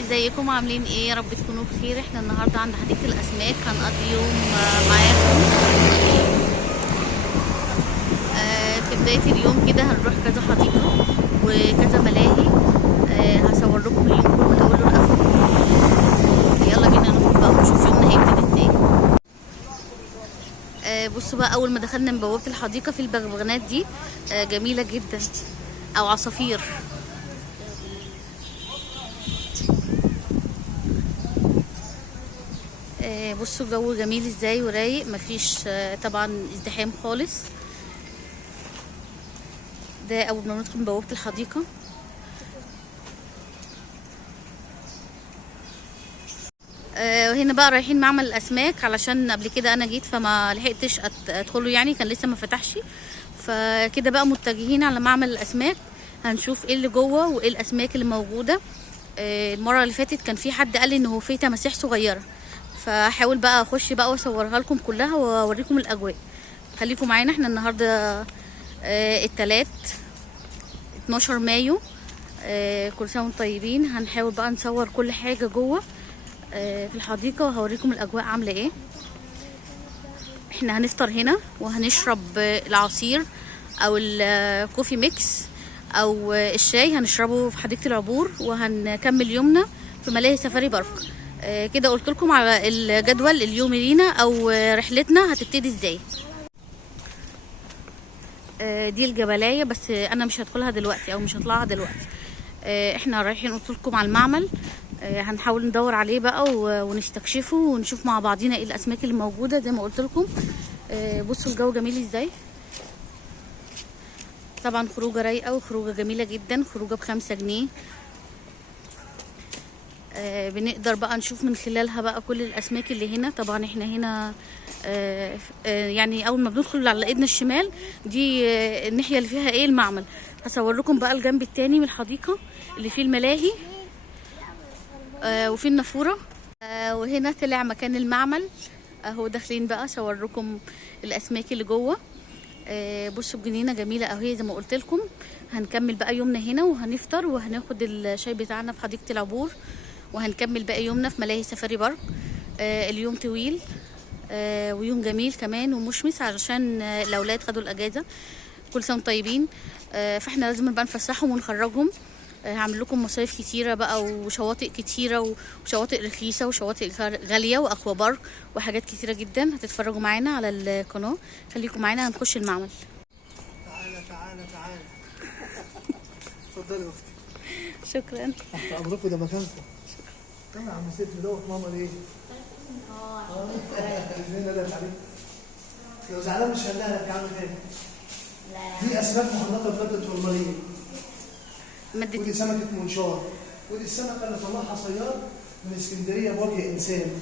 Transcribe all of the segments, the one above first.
ازيكم عاملين ايه؟ يا رب تكونوا بخير. احنا النهارده عند حديقه الاسماك هنقضي يوم معاكم. في بدايه اليوم كده هنروح كذا حديقه وكذا ملاهي. هصور لكم اليوم كله من اوله لاخره. يلا بينا ندخل بقى ونشوف يومنا هيبتدي ازاي. بصوا بقى، اول ما دخلنا من بوابه الحديقه في البغبغانات دي جميله جدا، او عصافير. بصوا الجو جميل ازاي ورايق، مفيش طبعا ازدحام خالص. ده اول ما ندخل من بوابه الحديقه. وهنا بقى رايحين معمل الاسماك، علشان قبل كده انا جيت فما لحقتش ادخله، يعني كان لسه ما فتحش. فكده بقى متجهين على معمل الاسماك، هنشوف ايه اللي جوه وايه الاسماك اللي موجوده. المره اللي فاتت كان في حد قال لي ان هو في تماسيح صغيره، فهحاول بقى اخش بقى واصورها لكم كلها واوريكم الاجواء. خليكم معانا. احنا النهارده التلات 12 مايو. كل سنه وانتم طيبين. هنحاول بقى نصور كل حاجه جوه في الحديقه وهوريكم الاجواء عامله ايه. احنا هنفطر هنا وهنشرب العصير او الكوفي ميكس او الشاي، هنشربه في حديقه العبور، وهنكمل يومنا في ملاهي سفاري بارك. كده قلت لكم على الجدول اليومي لينا او رحلتنا هتبتدي ازاي. دي الجبلايه، بس انا مش هدخلها دلوقتي او مش هطلعها دلوقتي. احنا رايحين قلت لكم على المعمل. هنحاول ندور عليه بقى ونستكشفه ونشوف مع بعضينا ايه الاسماك اللي موجوده زي ما قلت لكم. بصوا الجو جميل ازاي. طبعا خروجه رايقه وخروجه جميله جدا، خروجه ب5 جنيه. بنقدر بقى نشوف من خلالها بقى كل الاسماك اللي هنا. طبعا احنا هنا يعني اول ما بندخل على ايدنا الشمال دي الناحيه اللي فيها ايه المعمل. هصور لكم بقى الجنب التاني من الحديقه اللي فيه الملاهي وفي النافوره. وهنا طلع مكان المعمل اهو. داخلين بقى اصور لكم الاسماك اللي جوه. بصوا الجنينه جميله اهي زي ما قلت لكم. هنكمل بقى يومنا هنا وهنفطر وهناخد الشاي بتاعنا في حديقه العبور، وهنكمل باقي يومنا في ملاهي سفاري بارك. اليوم طويل ويوم جميل كمان ومشمس علشان الاولاد خدوا الاجازه. كل سنه طيبين. فاحنا لازم بقى نفسحهم ونخرجهم. هعمل لكم مصايف كتيره بقى وشواطئ كتيره وشواطئ رخيصه وشواطئ غاليه واكوا بارك وحاجات كتيره جدا. هتتفرجوا معانا على القناه. خليكم معانا هنخش المعمل. تعالى تعالى تعالى. اتفضلي يا اختي. شكرا. تحت امركم، ده مكانكم. يلا يا عم سيف ندوق ماما ليه؟ لو زعلان مش هنلاقي لك عامل تاني. دي اسماك محنطه بماده فورمالين. ودي سمكه منشار. ودي السمكه اللي طلعها صياد من اسكندريه بوجه انسان.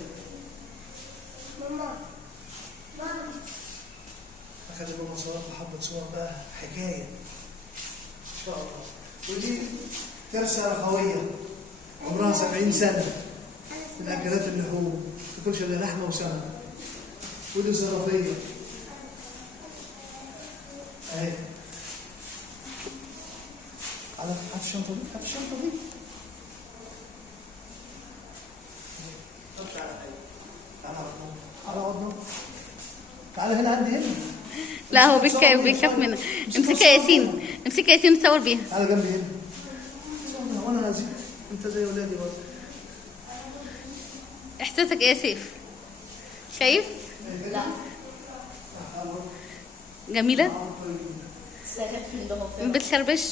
ماما اخلي ماما صورت حبه صور بقى حكايه ان شاء الله. ودي ترسه رخويه عمرها 70 سنه من اكلات اللحوم، ما تاكلش الا لحمه وسمك. ودي زرافيه اهي. على هات الشنطه دي، هات الشنطه دي. تعالى على عضنا. تعالى هنا عندي هنا. لا هو بيخاف منها. امسكها يا ياسين، امسكها يا ياسين نصور بيها. تعالى جنبي هنا. صورنا وانا نازل. انت زي ولادي برضه. احساسك ايه يا سيف؟ شايف؟ لا جميله. بتخربش.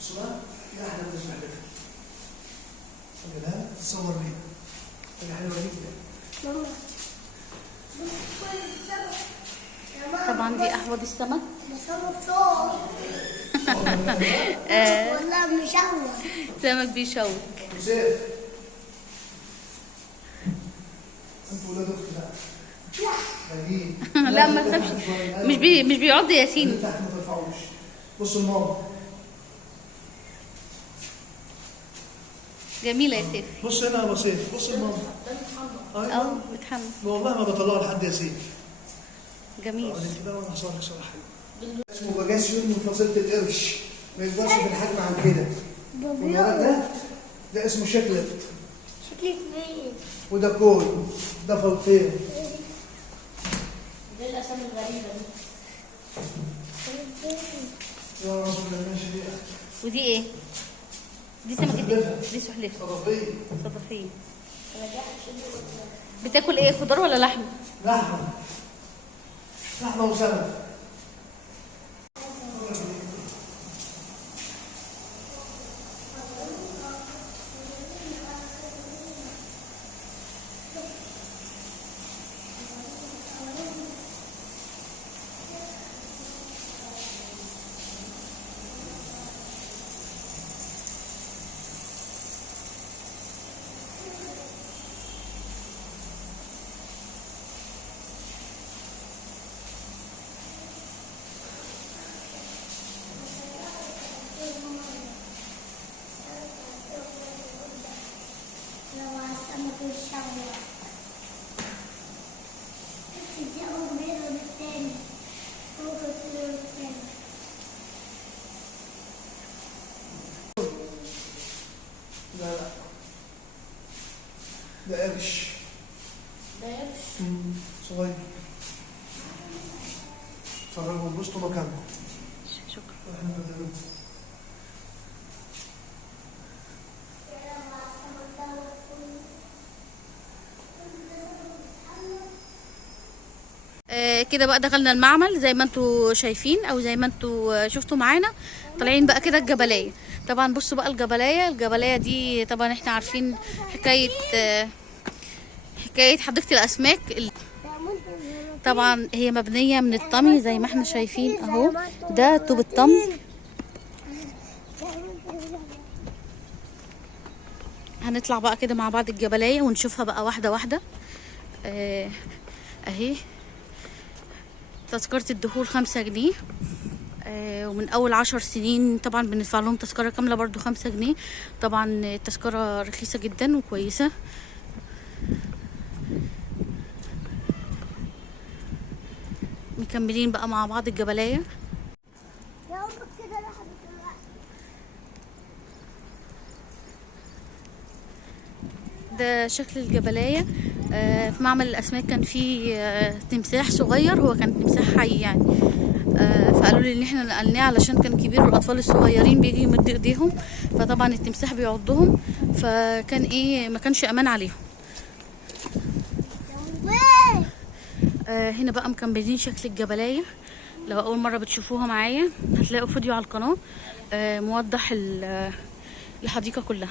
بصوا بقى، في واحده مش محدثه. خلي تصور بيها. حاجه حلوه جدا. طبعا دي احواض السمك. والله مشوق. سمك بيشوك. سيف انت ولاد اختي بقى. لا ما تخافش. مش بيعض ياسين. تحت ما ترفعوش. بصوا الماما. جميله يا سيف. بص هنا يا ابو سيف. بص الماما. بتحمل. والله ما بطلعه لحد يا سيف. جميل. انت بقى وانا هصور لك صوره حلوه. اسمه بجاسيون من فصيله القرش. ما يكبرش في الحجم عن كده. والورق ده اسمه شكلت. شكلت مين؟ وده كوي، ده فلفيل. دي الاسامي الغريبه دي. يا رب ماشي دي. ودي ايه؟ دي سمكه ايه؟ دي سلحفاه. صدفيه. صدفيه. بتاكل ايه، خضار ولا لحم؟ لحمه. لحمه وسمك. لا لا، ده قرش. ده قرش. صغير. اتفرجوا بصوا مكانكم. شكرا. احنا بدأنا. كده بقى دخلنا المعمل زي ما انتوا شايفين او زي ما انتوا شفتوا معانا. طالعين بقى كده الجبلايه. طبعا بصوا بقى الجبلايه دي طبعا احنا عارفين حكايه حديقه الاسماك. طبعا هي مبنيه من الطمي زي ما احنا شايفين اهو، ده طوب الطمي. هنطلع بقى كده مع بعض الجبلايه ونشوفها بقى واحده واحده. اهي تذكرة الدخول 5 جنيه. ومن أول 10 سنين طبعا بندفع لهم تذكرة كاملة برضو 5 جنيه. طبعا التذكرة رخيصة جدا وكويسة. مكملين بقى مع بعض الجبلاية. ده شكل الجبلاية. في معمل الأسماك كان في تمساح صغير، هو كان تمساح حي يعني. فقالوا لي ان احنا نقلناه علشان كان كبير والاطفال الصغيرين بيجي يمدوا ايديهم، فطبعا التمساح بيعضهم، فكان ايه ما كانش امان عليهم. هنا بقى مكملين شكل الجبلايه. لو اول مره بتشوفوها معايا هتلاقوا فيديو على القناه موضح الحديقه كلها.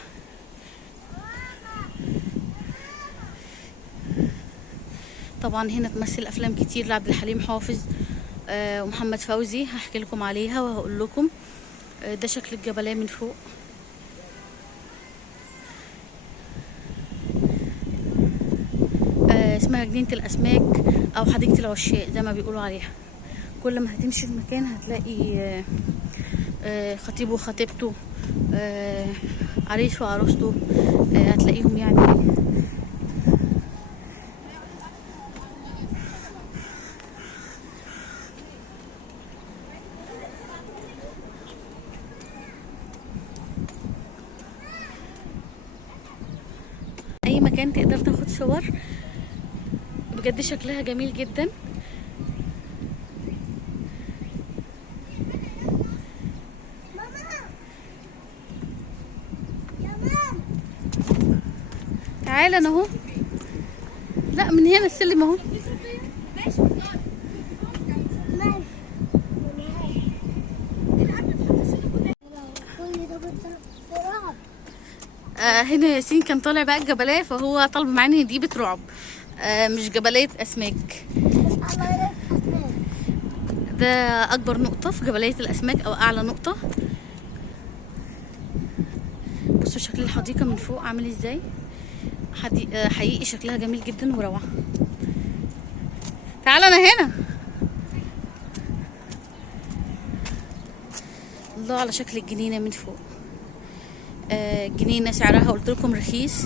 طبعا هنا تمثل افلام كتير لعبد الحليم حافظ ومحمد فوزي، هحكي لكم عليها وهقول لكم. ده شكل الجبلية من فوق. اسمها جنينة الأسماك أو حديقة العشاق زي ما بيقولوا عليها. كل ما هتمشي في مكان هتلاقي خطيب وخطيبته، عريس وعروسته، هتلاقيهم يعني. اي مكان تقدر تاخد صور، بجد شكلها جميل جدا. تعالى انا اهو. لا من هنا السلم اهو. هنا ياسين كان طالع بقى الجبلية، فهو طالب معانا دي بترعب، مش جبلية أسماك. ده أكبر نقطة في جبلية الأسماك أو أعلى نقطة. بصوا شكل الحديقة من فوق عامل ازاي. حقيقي شكلها جميل جدا وروعة. تعالى أنا هنا. الله على شكل الجنينة من فوق. الجنينة سعرها قلت لكم رخيص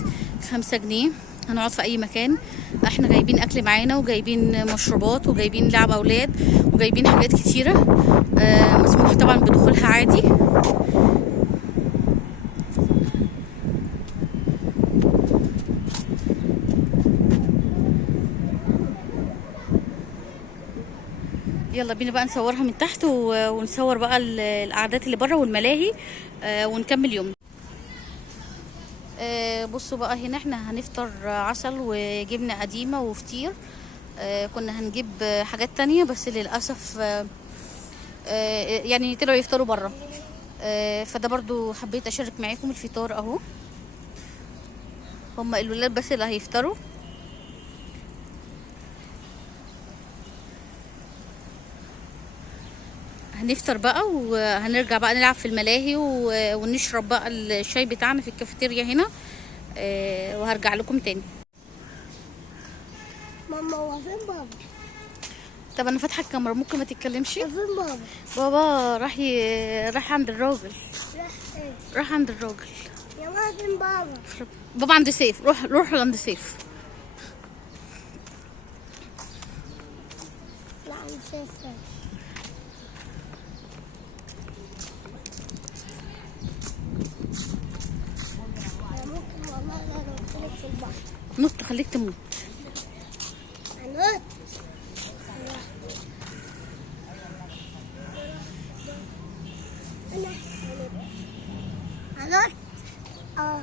5 جنيه. هنقعد في اي مكان. احنا جايبين اكل معانا وجايبين مشروبات وجايبين لعب اولاد وجايبين حاجات كتيرة. مسموح طبعا بدخولها عادي. يلا بينا بقى نصورها من تحت ونصور بقى القعدات اللي بره والملاهي، ونكمل يومنا. بصوا بقى هنا احنا هنفطر عسل وجبنة قديمة وفطير. كنا هنجيب حاجات تانية بس للأسف يعني طلعوا يفطروا بره. فده برضو حبيت أشارك معاكم الفطار اهو. هما الولاد بس اللي هيفطروا. هنفطر بقى وهنرجع بقى نلعب في الملاهي ونشرب بقى الشاي بتاعنا في الكافيتيريا هنا. وهرجع لكم تاني. ماما هو فين بابا؟ طب انا فاتحه الكاميرا، ممكن ما تتكلمش؟ هو فين بابا؟ بابا راح عند الراجل. راح ايه؟ راح عند الراجل. يا ماما فين بابا؟ بابا عند سيف، روح عند سيف. لا مش شايفه. انا ممكن والله لو قلت لك في البحر نط خليك تموت. هنط. هنط. اه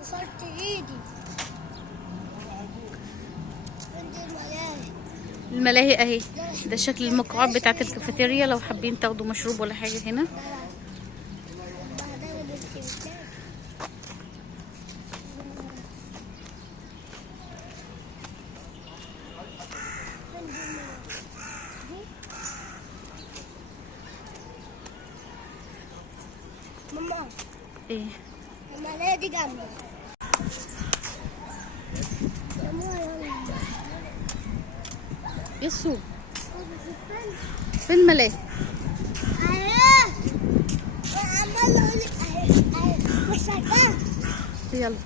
وصلت ايدي. فين دي الملاهي؟ الملاهي اهي. ده شكل المقاعد بتاعت الكافيتيريا لو حابين تاخدوا مشروب ولا حاجه هنا. بهدلة بالتمثال. ماما ايه الملاهي دي جنبي. يا ماما يلا. يسو فين الملاهي؟ اهي. وعمال اقول لك اهي مش شايفاها. يلا.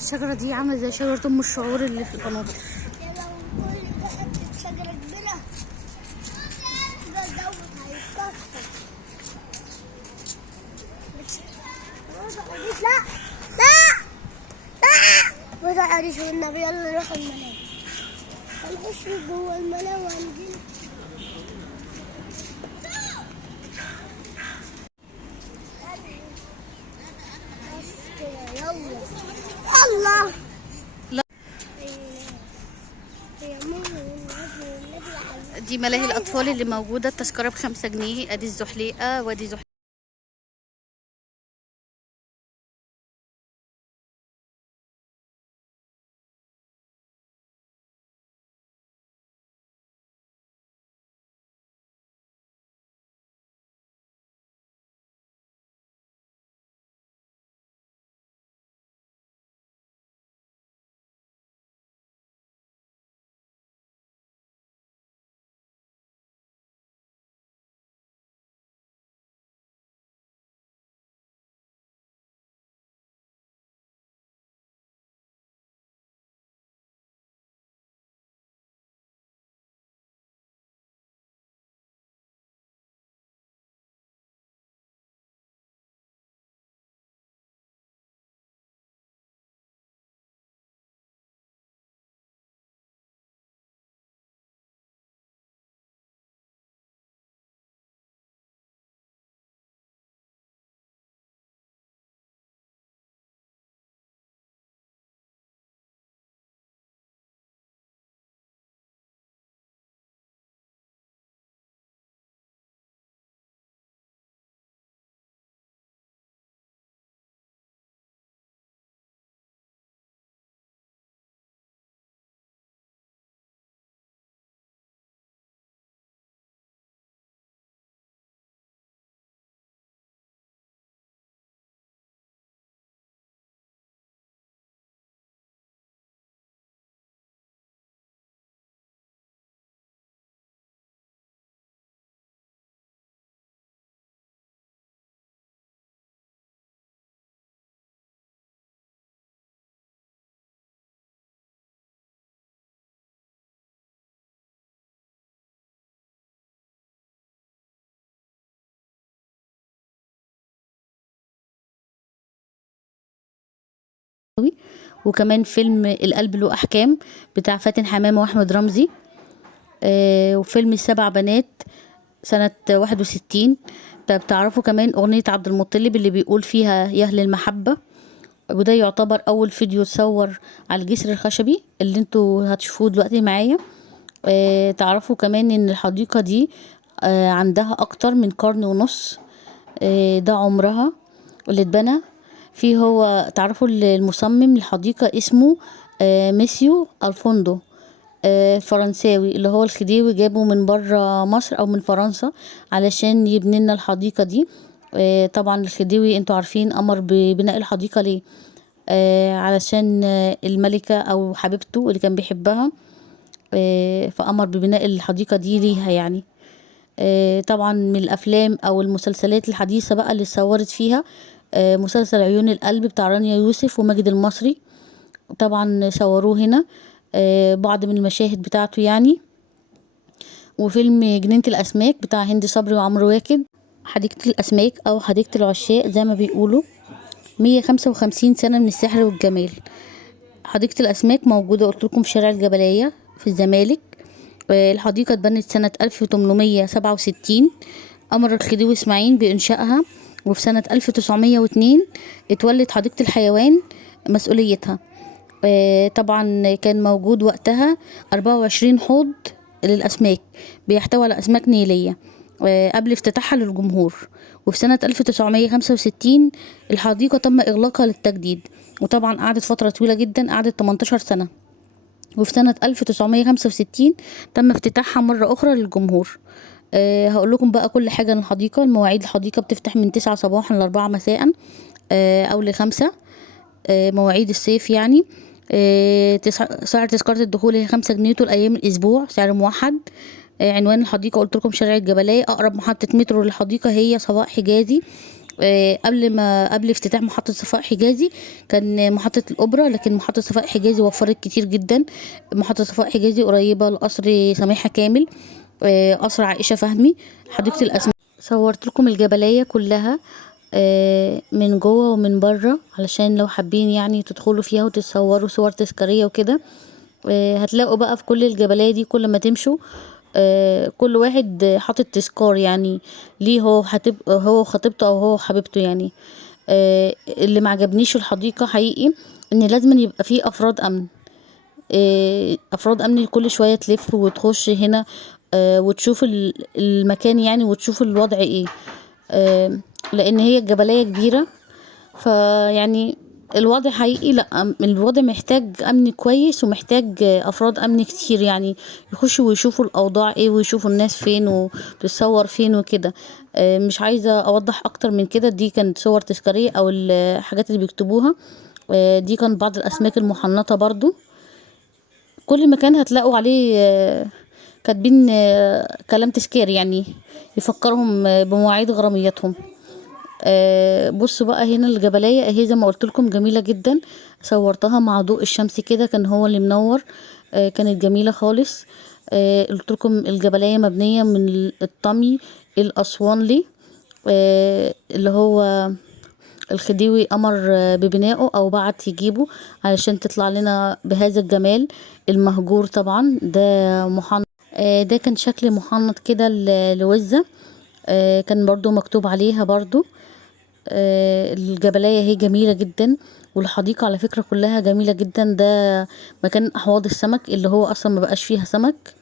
الشجره دي عامله زي شجره ام الشعور اللي في القناطر. يا لو كل ده قد شجرة كبيرة ده دوت هيتكسر. لا لا لا ما تقعديش والنبي. يلا نروح الملاهي. هنخش جوه الملاهي وهنجيب. بس كده يلا يلا. لا. يا ماما والنبي دي ملاهي الاطفال اللي موجوده، التذكره ب5 جنيه. ادي الزحليقه وادي زحليقه. وكمان فيلم القلب له احكام بتاع فاتن حمامة واحمد رمزي، وفيلم السبع بنات سنة 61. طب تعرفوا كمان اغنية عبد المطلب اللي بيقول فيها يا اهل المحبة، وده يعتبر اول فيديو اتصور على الجسر الخشبي اللي انتوا هتشوفوه دلوقتي معايا. تعرفوا كمان ان الحديقة دي عندها اكتر من قرن ونص، ده عمرها اللي اتبنى فيه. هو تعرفوا المصمم الحديقة اسمه ميسيو الفوندو، فرنساوي، اللي هو الخديوي جابه من بره مصر او من فرنسا علشان يبني لنا الحديقة دي. طبعا الخديوي انتوا عارفين امر ببناء الحديقة ليه، علشان الملكة او حبيبته اللي كان بيحبها، فأمر ببناء الحديقة دي ليها يعني. طبعا من الأفلام أو المسلسلات الحديثة بقى اللي اتصورت فيها مسلسل عيون القلب بتاع رانيا يوسف وماجد المصري، طبعا صوروه هنا بعض من المشاهد بتاعته يعني. وفيلم جنينة الأسماك بتاع هند صبري وعمرو واكد، حديقة الأسماك أو حديقة العشاق زي ما بيقولوا، 155 سنة من السحر والجمال. حديقة الأسماك موجودة قلت لكم في شارع الجبلية في الزمالك. الحديقة اتبنت سنة 1867، أمر الخديوي إسماعيل بإنشائها، وفي سنة 1902 اتولد حديقة الحيوان مسؤوليتها. طبعا كان موجود وقتها 24 حوض للأسماك بيحتوي على أسماك نيلية قبل افتتاحها للجمهور. وفي سنة 1965 الحديقة تم إغلاقها للتجديد، وطبعا قعدت فترة طويلة جدا، قعدت 18 سنة. وفي سنة 1965 تم افتتاحها مرة أخرى للجمهور. هقول لكم بقى كل حاجة عن الحديقة. المواعيد الحديقة بتفتح من 9 صباحا ل4 مساء أو ل5. مواعيد الصيف يعني. سعر تذكرة الدخول هي 5 جنيه طول أيام الأسبوع، سعر موحد. عنوان الحديقة قلت لكم شارع الجبلية. أقرب محطة مترو للحديقة هي صفاء حجازي. قبل افتتاح محطة صفاء حجازي كان محطة الأوبرا، لكن محطة صفاء حجازي وفرت كتير جدا. محطة صفاء حجازي قريبة لقصر سميحة كامل، قصر عائشة فهمي، حديقة الأسماك. صورت لكم الجبلية كلها من جوه ومن بره علشان لو حابين يعني تدخلوا فيها وتتصوروا صور تذكارية وكده. هتلاقوا بقى في كل الجبلية دي كل ما تمشوا كل واحد حاطط تذكار يعني ليه، هو خطيبته او هو حبيبته يعني. اللي معجبنيش في الحديقة حقيقي ان لازم يبقى فيه افراد امن. افراد امن كل شوية تلف وتخش هنا وتشوف المكان يعني، وتشوف الوضع ايه، لان هي الجبلية كبيرة، فيعني الوضع حقيقي لا، الوضع محتاج امن كويس ومحتاج افراد امن كتير يعني يخشوا ويشوفوا الاوضاع ايه ويشوفوا الناس فين وتتصور فين وكده. مش عايزة اوضح اكتر من كده، دي كانت صور تذكارية او الحاجات اللي بيكتبوها. دي كان بعض الاسماك المحنطة برضو. كل مكان هتلاقوا عليه كاتبين كلام تذكاري يعني يفكرهم بمواعيد غرامياتهم. بصوا بقى هنا الجبلية اهي زي ما قلت لكم جميلة جدا. صورتها مع ضوء الشمس كده كان هو اللي منور، كانت جميلة خالص. قلت لكم الجبلية مبنية من الطمي الأسوانلي، اللي هو الخديوي أمر ببنائه أو بعت يجيبه علشان تطلع لنا بهذا الجمال المهجور. طبعا ده محنط، ده كان شكل محنط كده لوزة، كان برضو مكتوب عليها برضو. الجبلية هي جميلة جدا، والحديقة على فكرة كلها جميلة جدا. ده مكان أحواض السمك اللي هو أصلا ما بقاش فيها سمك.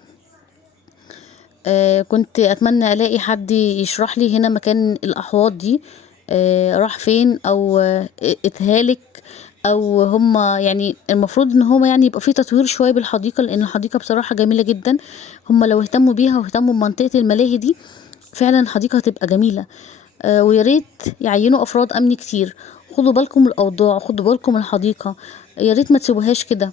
كنت أتمنى ألاقي حد يشرح لي هنا مكان الأحواض دي راح فين أو اتهالك، أو هما يعني المفروض ان هما يعني يبقى فيه تطوير شوية بالحديقة، لأن الحديقة بصراحة جميلة جدا. هما لو اهتموا بيها واهتموا بمنطقة الملاهي دي فعلا الحديقة هتبقى جميلة. وياريت يعينوا افراد امن كتير. خدوا بالكم من الاوضاع، خدوا بالكم من الحديقة، ياريت ما تسيبوهاش كده،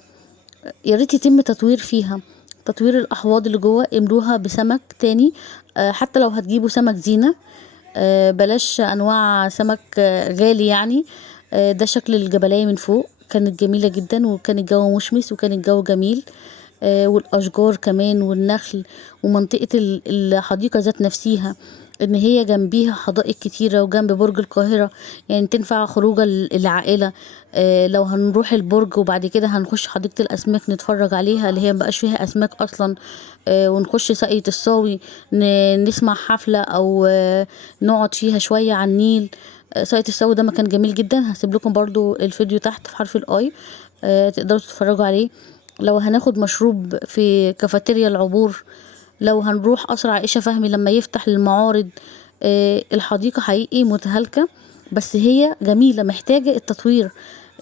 ياريت يتم تطوير فيها، تطوير الاحواض اللي جوه، املوها بسمك تاني. حتى لو هتجيبوا سمك زينة بلاش انواع سمك غالي يعني. ده شكل الجبلية من فوق، كانت جميلة جدا، وكان الجو مشمس وكان الجو جميل. والاشجار كمان والنخل ومنطقة الحديقة ذات نفسها ان هي جنبيها حدائق كتيرة وجنب برج القاهرة، يعني تنفع خروجة العائلة. لو هنروح البرج وبعد كده هنخش حديقة الاسماك نتفرج عليها اللي هي مبقاش فيها اسماك اصلا، ونخش ساقية الصاوي نسمع حفلة او نقعد فيها شوية على النيل. ساقية الصاوي ده مكان جميل جدا، هسيب لكم برضو الفيديو تحت في حرف الاي، تقدروا تتفرجوا عليه. لو هناخد مشروب في كافيتيريا العبور، لو هنروح قصر عائشة فهمي لما يفتح للمعارض. الحديقة حقيقي متهالكة بس هي جميلة، محتاجة التطوير.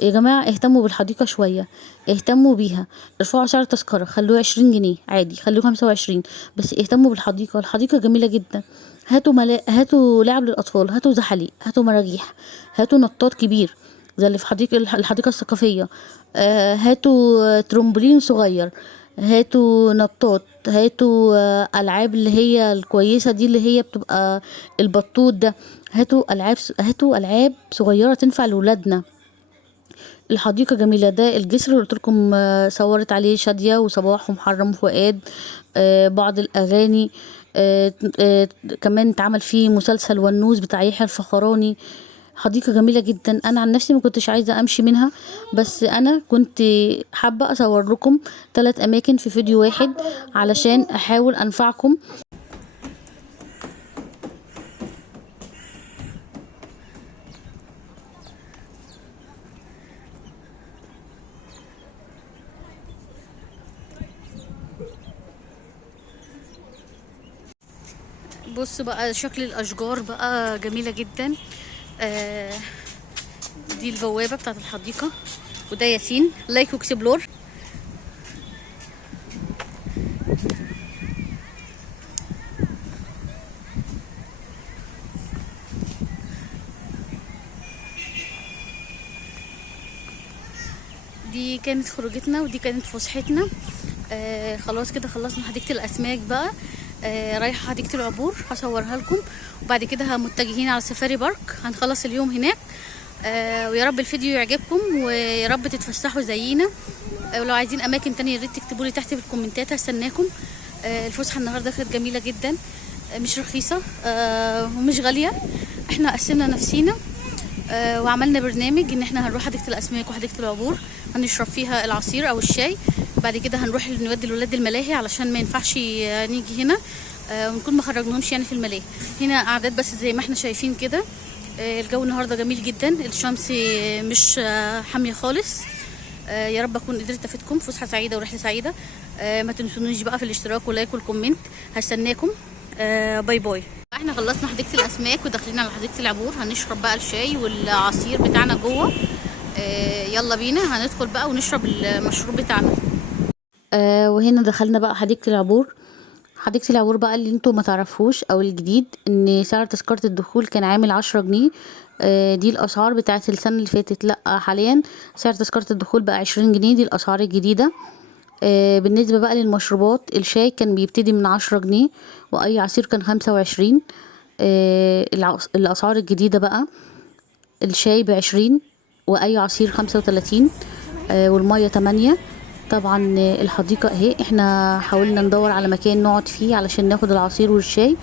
يا جماعة اهتموا بالحديقة شوية، اهتموا بيها. ارفعوا سعر التذكرة، خلوه 20 جنيه عادي، خلوه 25، بس اهتموا بالحديقة. الحديقة جميلة جدا. هاتوا لعب للأطفال، هاتوا زحاليق، هاتوا مراجيح، هاتوا نطاط كبير زي اللي في الحديقة الثقافية. هاتوا ترمبولين صغير، هاتوا نطاط، هاتوا ألعاب اللي هي الكويسة دي اللي هي بتبقى البطوط ده. هاتوا ألعاب صغيرة تنفع لولادنا. الحديقة جميلة. ده الجسر اللي قلتلكم صورت عليه شادية وصباح ومحرم وفؤاد. بعض الأغاني. كمان اتعمل فيه مسلسل ونوس بتاع يحيى الفخراني. حديقة جميلة جدا. انا عن نفسي ما كنتش عايزة امشي منها، بس انا كنت حابة اصور لكم 3 اماكن في فيديو واحد علشان احاول انفعكم. بص بقى شكل الاشجار بقى جميلة جدا. دي البوابة بتاعت الحديقة، وده ياسين لايك واكسبلور. دي كانت خروجتنا ودي كانت فسحتنا. خلاص كده خلصنا حديقة الاسماك بقى. رايحة حديقة العبور هصورها لكم، وبعد كده متجهين على سفاري بارك، هنخلص اليوم هناك. ويا رب الفيديو يعجبكم ويا رب تتفسحوا زينا. ولو عايزين اماكن تانية يا ريت تكتبوا لي تحت في الكومنتات، هستناكم. الفسحة النهارده كانت جميلة جدا، مش رخيصة ومش غالية. احنا قسمنا نفسينا وعملنا برنامج ان احنا هنروح حديقة الاسماك وحديقة العبور، هنشرب فيها العصير او الشاي. بعد كده هنروح نودي الولاد الملاهي علشان ما ينفعش نيجي هنا ونكون ما خرجناهمش يعني في الملاهي. هنا اعداد بس زي ما احنا شايفين كده. الجو النهارده جميل جدا، الشمس مش حامية خالص. يا رب اكون قدرت افيدكم. فسحة سعيدة ورحلة سعيدة. ما تنسونيش بقى في الاشتراك واللايك والكومنت، هستناكم. باي باي. احنا خلصنا حديقة الاسماك وداخلين على حديقة العبور، هنشرب بقى الشاي والعصير بتاعنا جوه. يلا بينا هندخل بقى ونشرب المشروب بتاعنا. وهنا دخلنا بقى حديقة العبور. حديقة العبور بقى اللي انتوا ما تعرفوش او الجديد ان سعر تذكرة الدخول كان عامل 10 جنيه. دي الاسعار بتاعت السنة اللي فاتت. لا حاليا سعر تذكرة الدخول بقى 20 جنيه، دي الاسعار الجديدة. بالنسبة بقى للمشروبات، الشاي كان بيبتدي من 10 جنيه، واي عصير كان 25. الاسعار الجديدة بقى الشاي ب20 واي عصير 35، والمية 8. طبعا الحديقة اهي، احنا حاولنا ندور على مكان نقعد فيه علشان ناخد العصير والشاي،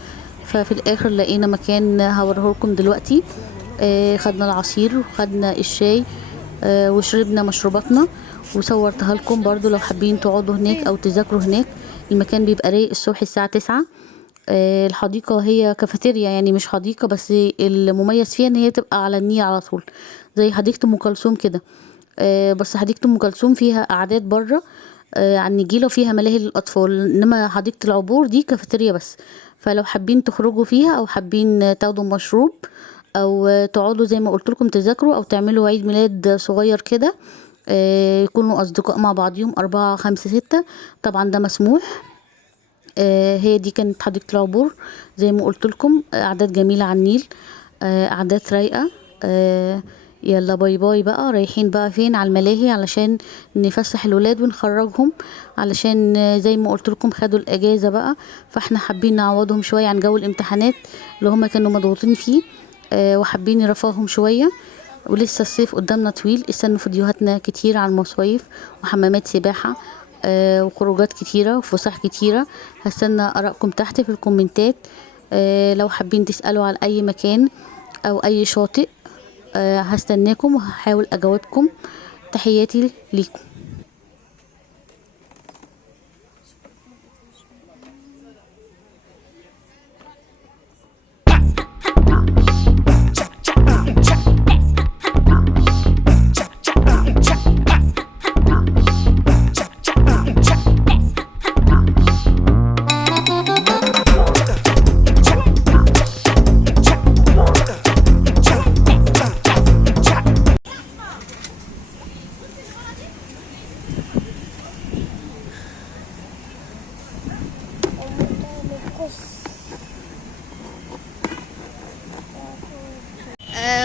ففي الاخر لقينا مكان هوريه لكم دلوقتي. خدنا العصير وخدنا الشاي وشربنا مشروباتنا وصورتها لكم برضو لو حابين تقعدوا هناك او تذاكروا هناك. المكان بيبقى رايق الصبح الساعة 9. الحديقة هي كافيتيريا يعني مش حديقة، بس المميز فيها ان هي تبقى على النيل على طول زي حديقة ام كلثوم كده. بس حديقة ام كلثوم فيها قعدات بره على النجيلة وفيها ملاهي للأطفال، انما حديقة العبور دي كافيتيريا بس. فلو حابين تخرجوا فيها او حابين تاخدوا مشروب او تقعدوا زي ما قلت لكم تذاكروا او تعملوا عيد ميلاد صغير كده، يكونوا اصدقاء مع بعضيهم 4 5 6، طبعا ده مسموح. هي دي كانت حديقة العبور زي ما قلت لكم. اعداد جميلة على النيل، اعداد رايقة. يلا باي باي بقى. رايحين بقى فين؟ على الملاهي علشان نفسح الولاد ونخرجهم، علشان زي ما قلت لكم خدوا الاجازة بقى، فاحنا حابين نعوضهم شوية عن جو الامتحانات اللي هم كانوا مضغوطين فيه. وحابين نرفاهم شوية، ولسه الصيف قدامنا طويل. استنوا فيديوهاتنا كتير عن المصايف وحمامات سباحة وخروجات كتيرة وفسح كتيرة. هستنى آرائكم تحت في الكومنتات. لو حابين تسألوا على اي مكان او اي شاطئ هستناكم وهحاول اجاوبكم. تحياتي ليكم.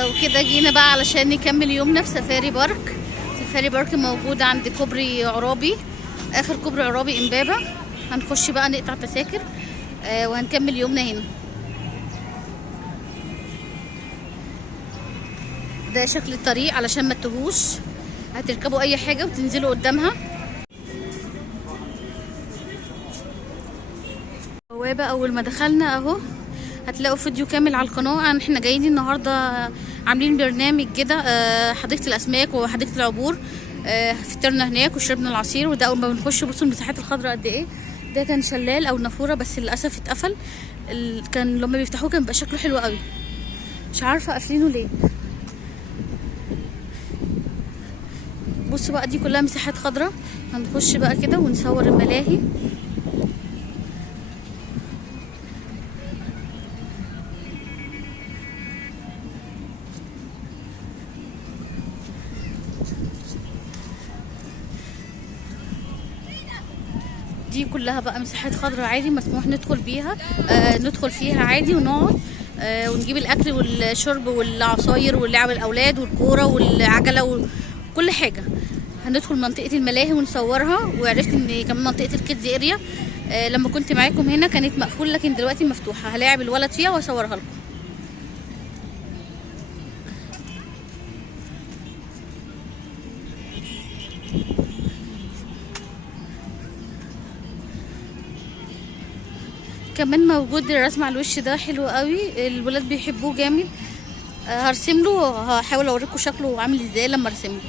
وكده جينا بقى علشان نكمل يومنا في سفاري بارك. سفاري بارك موجود عند كوبري عرابي، اخر كوبري عرابي امبابة. هنخش بقى نقطع تذاكر وهنكمل يومنا هنا. ده شكل الطريق علشان ما تتوهوش، هتركبوا اي حاجة وتنزلوا قدامها. بوابة اول ما دخلنا اهو هتلاقوا فيديو كامل على القناة. احنا جايين النهاردة عاملين برنامج كده حديقة الاسماك وحديقة العبور. فطرنا هناك وشربنا العصير. وده اول ما بنخش بصوا المساحات الخضراء قد ايه. ده كان شلال او نافورة بس للاسف اتقفل. كان لما بيفتحوه كان بيبقى شكله حلو قوي، مش عارفة قافلينه ليه. بصوا بقى دي كلها مساحات خضراء. هنخش بقى كده ونصور الملاهي. دي كلها بقى مساحات خضراء عادي مسموح ندخل بيها. ندخل فيها عادي ونقعد ونجيب الاكل والشرب والعصاير واللعب الاولاد والكوره والعجله وكل حاجه. هندخل منطقه الملاهي ونصورها. وعرفت ان كمان منطقه الكيدز اريا لما كنت معاكم هنا كانت مقفول لكن دلوقتي مفتوحه. هلاعب الولد فيها واصورها لكم. كمان موجود الرسم على الوش ده حلو قوي، الولاد بيحبوه جامد. هرسم له، هحاول اوريكم شكله عامل ازاي لما ارسم له.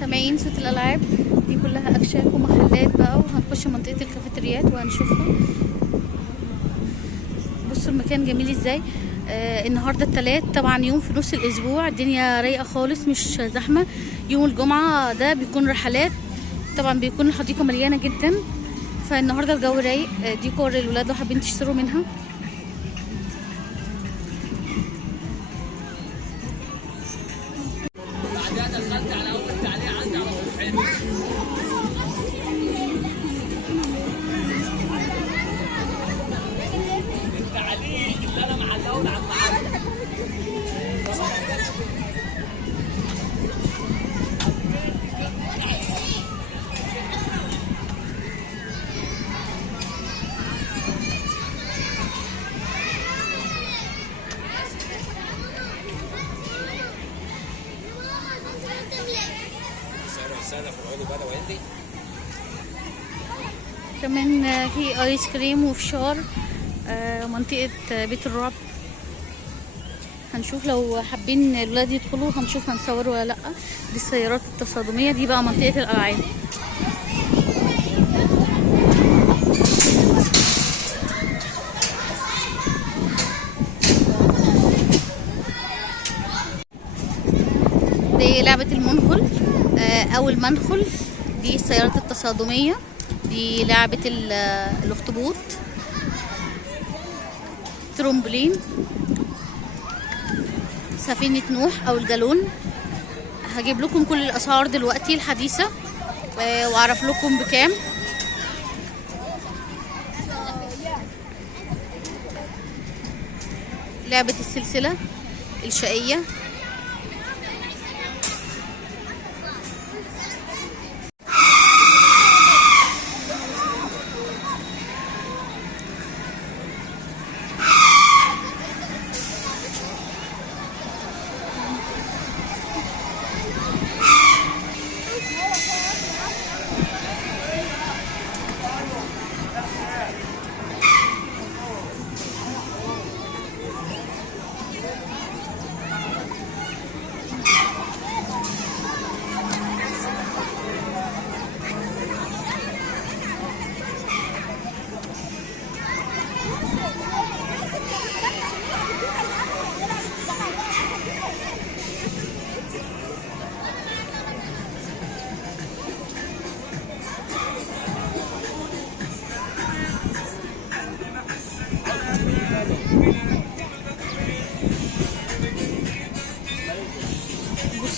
سامعين صوت الالعاب؟ دي كلها اكشاك ومحلات بقى. وهنخش منطقه الكافيتريات وهنشوفها. بصوا المكان جميل ازاي. النهارده الثلاث طبعا يوم في نص الاسبوع، الدنيا رايقه خالص مش زحمه. يوم الجمعه ده بيكون رحلات، طبعا بيكون الحديقه مليانه جدا. فالنهارده الجو رايق. دي كور الولاد لو حابين تشتروا منها. كمان في ايس كريم وفشار. منطقة بيت الرعب. هنشوف لو حابين الولاد يدخلوا هنشوف هنصور ولا لا. دي السيارات التصادمية. دي بقى منطقة الألعاب. دي لعبة المنخل أو المنخل. دي السيارات التصادمية. دي لعبة الاخطبوط. ترومبولين. سفينة نوح أو الجالون. هجيب لكم كل الأسعار دلوقتي الحديثة وأعرف لكم بكام. لعبة السلسلة الشقية.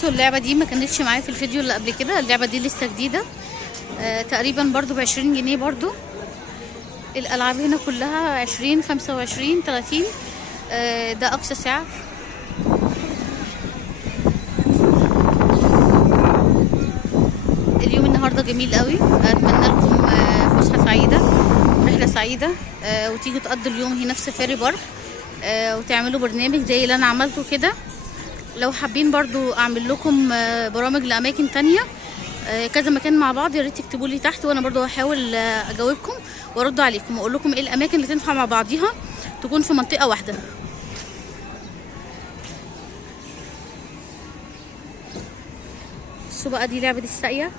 بصوا اللعبه دي ما كانتش معايا في الفيديو اللي قبل كده، اللعبه دي لسه جديده. تقريبا برضو ب20 جنيه برضو. الالعاب هنا كلها 20 25 30. ده اقصى سعر. اليوم النهارده جميل قوي. اتمنى لكم فسحه سعيده ورحله سعيده، وتيجوا تقضوا اليوم هنا في سفاري بارك، وتعملوا برنامج زي اللي انا عملته كده. لو حابين برضو اعمل لكم برامج لاماكن تانية، كذا مكان مع بعض، يا ريت تكتبوا لي تحت، وانا برضو هحاول اجاوبكم وارد عليكم واقول لكم ايه الاماكن اللي تنفع مع بعضيها تكون في منطقه واحده. بصوا بقى دي لعبه الساقيه.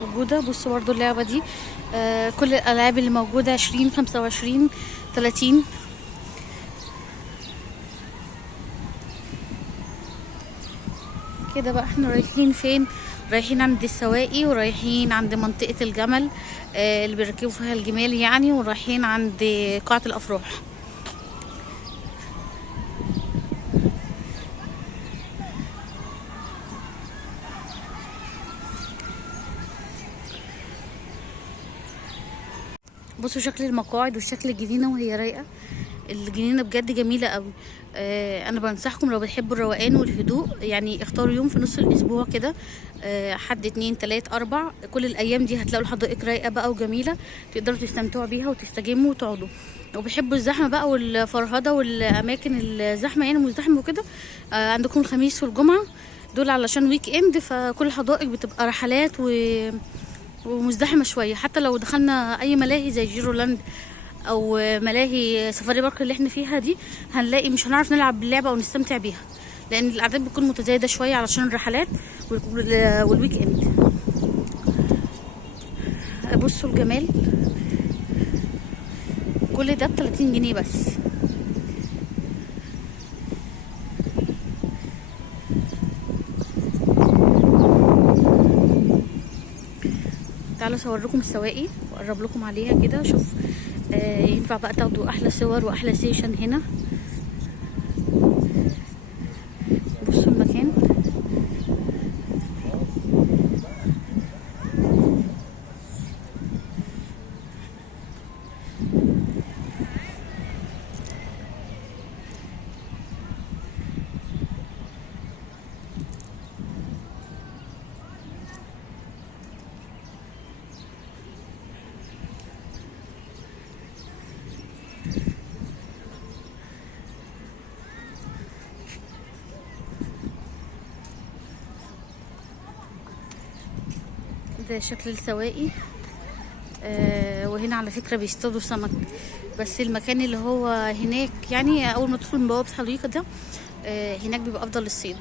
موجوده. بصوا برضو اللعبه دي كل الالعاب اللي موجوده 20 25 30. كده بقى احنا رايحين فين؟ رايحين عند السواقي، ورايحين عند منطقه الجمل اللي بيركبوا فيها الجمال يعني، ورايحين عند قاعه الافراح. بصوا شكل المقاعد وشكل الجنينه وهي رايقه. الجنينه بجد جميله قوي. انا بنصحكم لو بتحبوا الروقان والهدوء يعني اختاروا يوم في نص الاسبوع كده، حد 2 3 4. كل الايام دي هتلاقوا الحدائق رايقه بقى وجميله، تقدروا تستمتعوا بيها وتستجموا وتقعدوا. لو بتحبوا الزحمه بقى والفرهده والاماكن الزحمه يعني مزدحمه وكده، عندكم الخميس والجمعه دول علشان ويك اند، فكل الحدائق بتبقى رحلات ومزدحمه شويه. حتى لو دخلنا اي ملاهي زي جيرولاند او ملاهي سفاري بارك اللي احنا فيها دي، هنلاقي مش هنعرف نلعب باللعبه او نستمتع بيها، لان الاعداد بتكون متزايده شويه علشان الرحلات والويك اند. بصوا الجمال، كل ده ب30 جنيه بس. تعالوا اصور لكم السواقي واقرب لكم عليها كده. شوف ينفع بقى تاخدوا احلى صور واحلى سيشن هنا. بصوا المكان. ده شكل السواقي. وهنا على فكرة بيصطادوا سمك، بس المكان اللي هو هناك يعني اول ما تدخل من بوابة الحديقة ده هناك بيبقى افضل للصيد.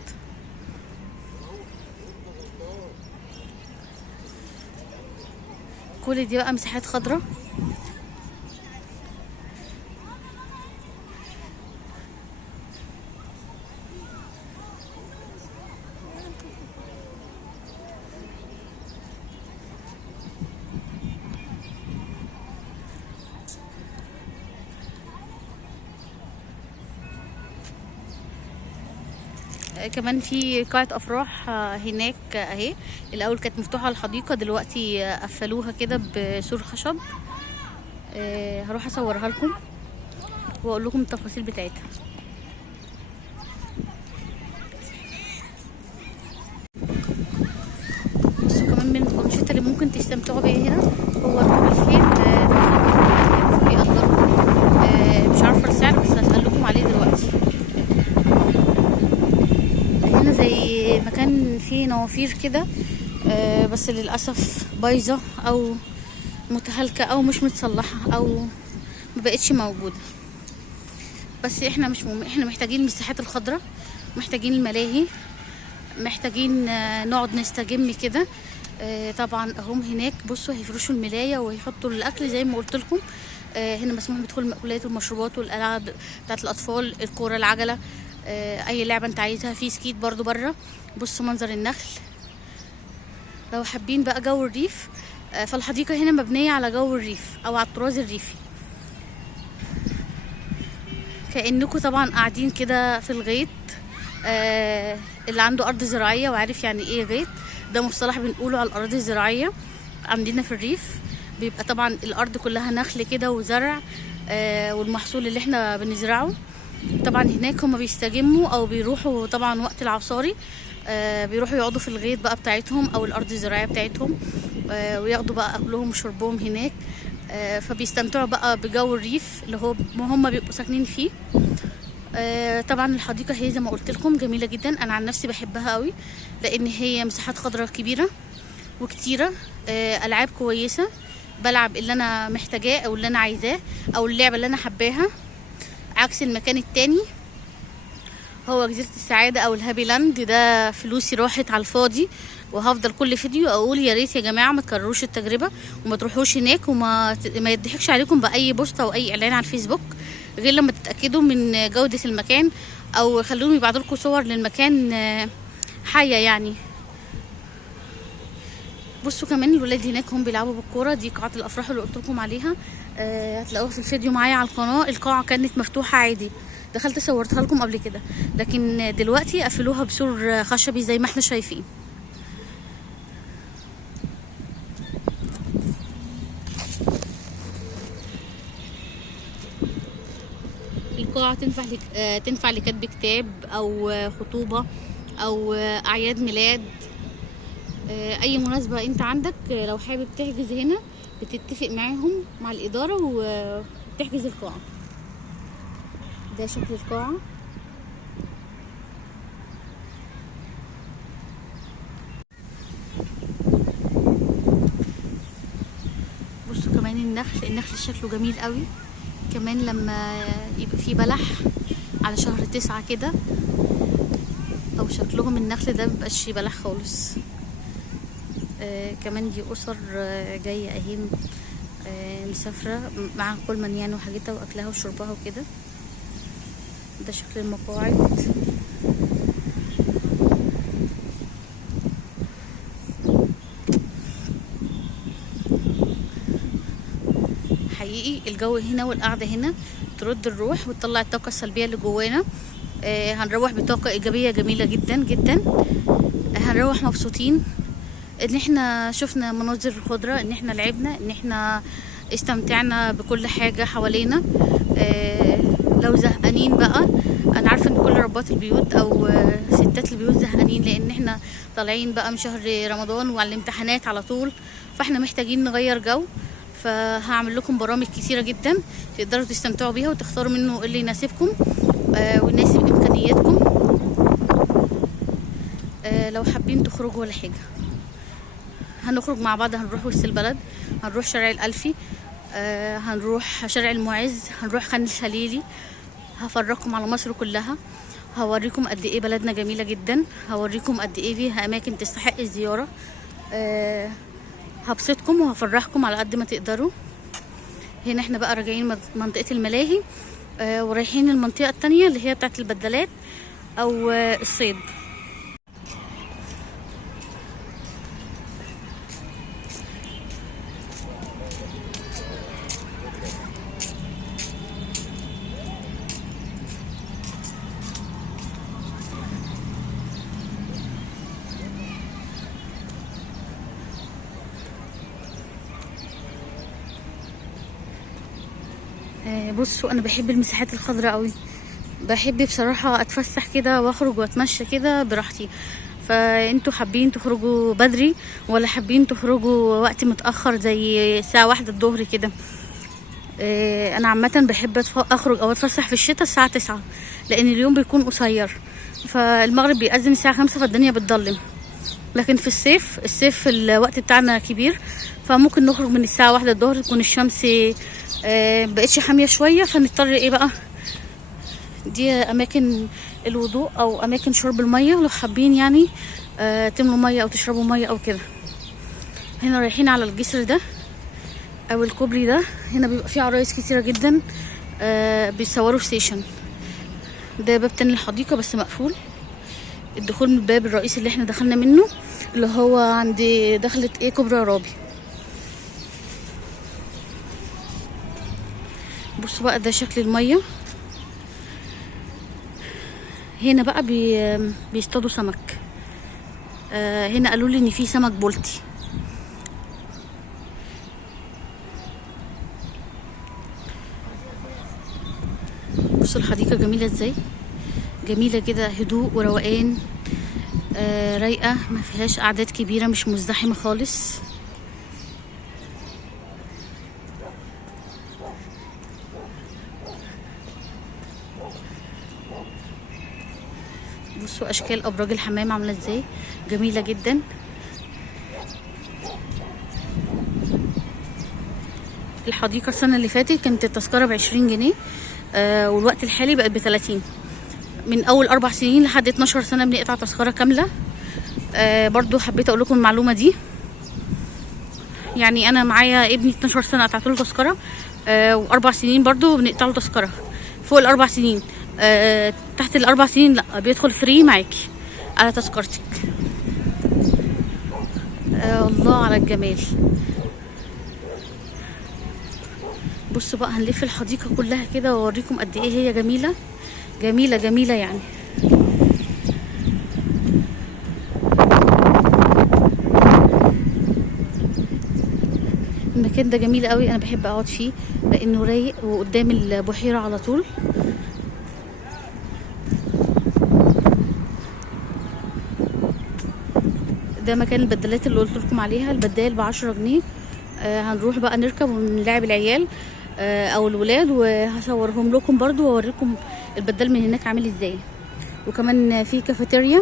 كل دي بقى مساحات خضراء. كمان في قاعة أفراح هناك أهي. الأول كانت مفتوحة الحديقة، دلوقتي قفلوها كده بسور خشب. هروح أصورها لكم وأقول لكم التفاصيل بتاعتها. بصوا كمان من الأنشطة اللي ممكن تستمتعوا بيها هنا هو ركوب الخيل. بيقدروا مش عارفة السعر بس هسألكم عليه دلوقتي. هنا زي مكان فيه نوافير كده بس للأسف بايظة أو متهالكة أو مش متصلحة أو مبقتش موجودة. بس احنا مش احنا محتاجين المساحات الخضراء، محتاجين الملاهي، محتاجين نقعد نستجم كده. طبعا هم هناك بصوا هيفرشوا الملاية ويحطوا الأكل زي ما قلت لكم. هنا مسموح بدخول المأكولات والمشروبات والألعاب بتاعت الأطفال، الكورة، العجلة، اي لعبه انت عايزها. في سكيت برضو بره. بصوا منظر النخل. لو حابين بقى جو الريف فالحديقه هنا مبنيه على جو الريف او على الطراز الريفي، كانكم طبعا قاعدين كده في الغيط. اللي عنده ارض زراعيه وعارف يعني ايه غيط، ده مصطلح بنقوله على الاراضي الزراعيه عندنا في الريف. بيبقى طبعا الارض كلها نخل كده وزرع والمحصول اللي احنا بنزرعه. طبعا هناك هما بيستجموا او بيروحوا طبعا وقت العصاري بيروحوا يقعدوا في الغيط بقى بتاعتهم او الارض الزراعيه بتاعتهم وياخدوا بقى اكلهم وشربهم هناك. فبيستمتعوا بقى بجو الريف اللي هو هما بيبقوا ساكنين فيه. طبعا الحديقه هي زي ما قلت لكم جميله جدا. انا عن نفسي بحبها قوي لان هي مساحات خضراء كبيره وكتيره، العاب كويسه، بلعب اللي انا محتاجاه او اللي انا عايزاه او اللعبه اللي انا حباها، عكس المكان التاني هو جزيرة السعادة او الهابي لاند. ده فلوسي راحت على الفاضي، وهفضل كل فيديو اقول يا ريت يا جماعة ما تكرروش التجربة وما تروحوش هناك وما يضحكش عليكم باي بوست او اي اعلان على الفيسبوك غير لما تتأكدوا من جودة المكان او خلوهم يبعتوا لكم صور للمكان حية يعني. بصوا كمان الولاد هناك هم بيلعبوا بالكوره. دي قاعه الافراح اللي قلت لكم عليها، هتلاقوها في الفيديو معايا على القناه. القاعه كانت مفتوحه عادي، دخلت صورتها لكم قبل كده، لكن دلوقتي قفلوها بسور خشبي زي ما احنا شايفين. القاعه تنفع لكتب كتاب او خطوبه او اعياد ميلاد، اي مناسبة انت عندك لو حابب تحجز هنا بتتفق معاهم مع الادارة وتحجز القاعة. ده شكل القاعة. بصوا كمان النخل شكله جميل قوي. كمان لما يبقى فيه بلح على شهر 9 كده او شكلهم النخل ده مبقاش بلح خالص. كمان دي اسر جايه اهي مسافره مع كل منيان وحاجتها واكلها وشربها وكده. ده شكل المقاعد. حقيقي الجو هنا والقعده هنا ترد الروح وتطلع الطاقه السلبيه اللي جوانا. هنروح بطاقه ايجابيه جميله جدا جدا. هنروح مبسوطين ان احنا شفنا مناظر خضراء، ان احنا لعبنا، ان احنا استمتعنا بكل حاجة حوالينا. لو زهقانين بقى، انا عارفة ان كل ربات البيوت او ستات البيوت زهقانين لان احنا طالعين بقى من شهر رمضان وعلى الامتحانات على طول، فاحنا محتاجين نغير جو. فهعمل لكم برامج كتيرة جدا تقدروا تستمتعوا بيها وتختاروا منه اللي يناسبكم ويناسب امكانياتكم. لو حابين تخرجوا ولا حاجة هنخرج مع بعض، هنروح وسط البلد، هنروح شارع الألفي، هنروح شارع المعز، هنروح خان الخليلي. هفرجكم على مصر كلها، هوريكم قد ايه بلدنا جميلة جدا، هوريكم قد ايه فيها اماكن تستحق الزيارة. هبسطكم وهفرحكم على قد ما تقدروا. هنا احنا بقى راجعين منطقة الملاهي، ورايحين المنطقة التانية اللي هي بتاعت البدلات او الصيد. بصوا انا بحب المساحات الخضراء قوي، بحب بصراحة اتفسح كده واخرج واتمشى كده براحتي. فانتوا حابين تخرجوا بدري ولا حابين تخرجوا وقت متأخر زي الساعة 1 الظهر كده؟ انا عامة بحب اخرج او اتفسح في الشتاء الساعة 9، لان اليوم بيكون قصير، فالمغرب بيأذن الساعة 5 فالدنيا بتضلم. لكن في الصيف الوقت بتاعنا كبير، فممكن نخرج من الساعة 1 الظهر تكون الشمس بقتش حامية شوية، فنضطر ايه بقى، دي اماكن الوضوء او اماكن شرب المية لو حابين يعني تملوا مية او تشربوا مية او كده. هنا رايحين على الجسر ده او الكوبري ده، هنا بيبقى فيه عرايس كتيرة جدا بيصوروا ستيشن. ده باب تاني الحديقة بس مقفول، الدخول من الباب الرئيسي اللي احنا دخلنا منه اللي هو عند دخلة كوبري عرابي. بصوا بقى ده شكل المية. هنا بقى بيصطادوا سمك. هنا قالوا لي ان في سمك بولتي. بصوا الحديقة جميلة ازاي، جميلة كده، هدوء وروقان، رايقة، ما فيهاش اعداد كبيرة، مش مزدحمة خالص. بصوا اشكال ابراج الحمام عامله ازاي، جميله جدا. الحديقه السنه اللي فاتت كانت التذكره ب20 جنيه، والوقت الحالي بقت ب30. من اول 4 سنين لحد 12 سنه بنقطع تذكره كامله. برضو حبيت اقول لكم المعلومه دي، يعني انا معايا ابني 12 سنه قطعت له تذكره، و4 سنين برضو بنقطع له تذكره. فوق ال4 سنين تحت ال4 سنين لا، بيدخل فري معاكي على تذكرتك. الله على الجمال. بصوا بقى هنلف الحديقة كلها كده واوريكم قد ايه هي جميلة جميلة جميلة يعني. المكان ده جميل قوي، انا بحب اقعد فيه لانه رايق وقدام البحيرة على طول. ده مكان البدلات اللي قلت لكم عليها، البدال ب10 جنيه. هنروح بقى نركب ونلعب العيال او الولاد، وهصورهم لكم برضو واوريكم البدال من هناك عامل ازاي. وكمان في كافيتيريا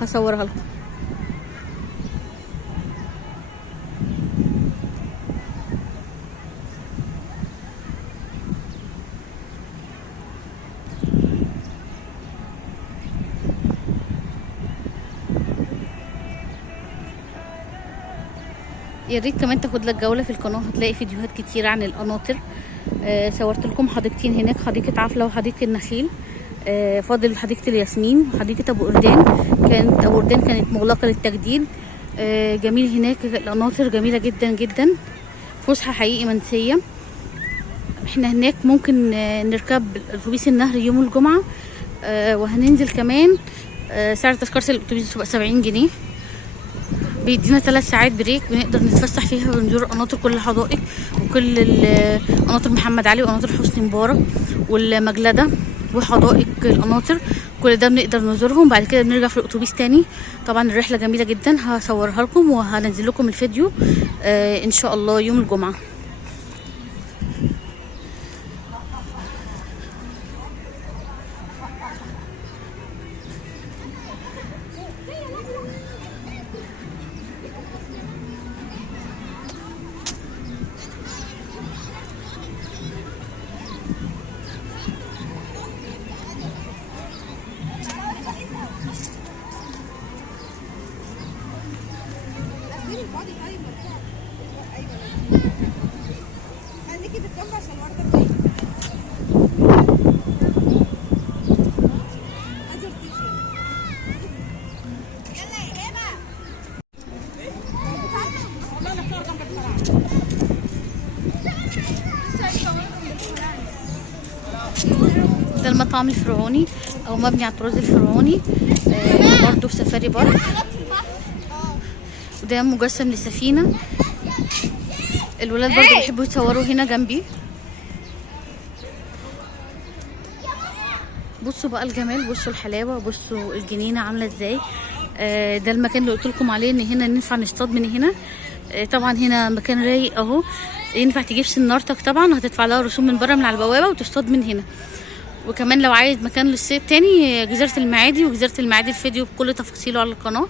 هصورها لكم. يا ريت كمان تاخد لك جوله في القناه، هتلاقي فيديوهات كتير عن القناطر. صورت لكم حديقتين هناك، حديقه عفله وحديقه النخيل. فاضل حديقه الياسمين وحديقه ابو قردان. ابو قردان كانت مغلقه للتجديد. جميل هناك، القناطر جميله جدا جدا، فسحه حقيقي منسيه. احنا هناك ممكن نركب اتوبيس النهر يوم الجمعه، وهننزل كمان. سعر تذكره الاتوبيس تبقى 70 جنيه. بيدينا 3 ساعات بريك بنقدر نتفسح فيها ونزور قناطر كل الحدائق وكل قناطر محمد علي وقناطر حسني مبارك والمجلده وحدائق القناطر، كل ده بنقدر نزورهم. بعد كده بنرجع في الاتوبيس تاني. طبعا الرحله جميله جدا، هصورها لكم وهنزل لكم الفيديو ان شاء الله يوم الجمعه. المطعم الفرعوني او مبني على الطراز الفرعوني، برضو في سفاري بارك. وده مجسم لسفينة. الولاد برضو بيحبوا يتصوروا هنا جنبي. بصوا بقى الجمال، بصوا الحلاوة، بصوا الجنينة عاملة ازاي. ده المكان اللي قلت لكم عليه ان هنا ينفع نصطاد من هنا. طبعا هنا مكان رايق اهو، ينفع تجيب سنارتك، طبعا هتدفع لها رسوم من بره من على البوابه وتصطاد من هنا. وكمان لو عايز مكان للصيد تاني، جزيره المعادي. وجزيره المعادي الفيديو بكل تفاصيله على القناه.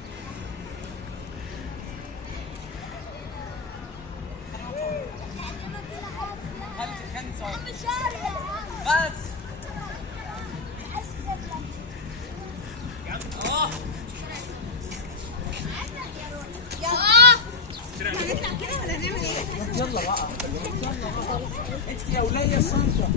يلا بقى انت يا وليه الشنطه.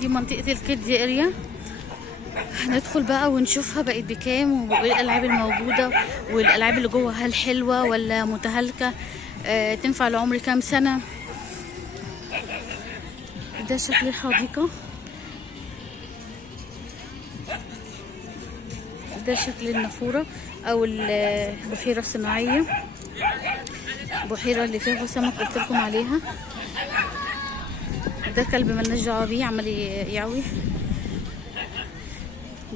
دي منطقه الكيدز اريا. هندخل بقى ونشوفها بقت بكام، وايه الالعاب الموجوده، والالعاب اللي جوه هل حلوه ولا متهالكه، تنفع لعمر كام سنه. ده شكل الحديقه، ده شكل النافوره او البحيره الصناعيه، البحيره اللي فيها سمك قلت لكم عليها. ده كلب ملناش دعوه بيه عمال يعوي.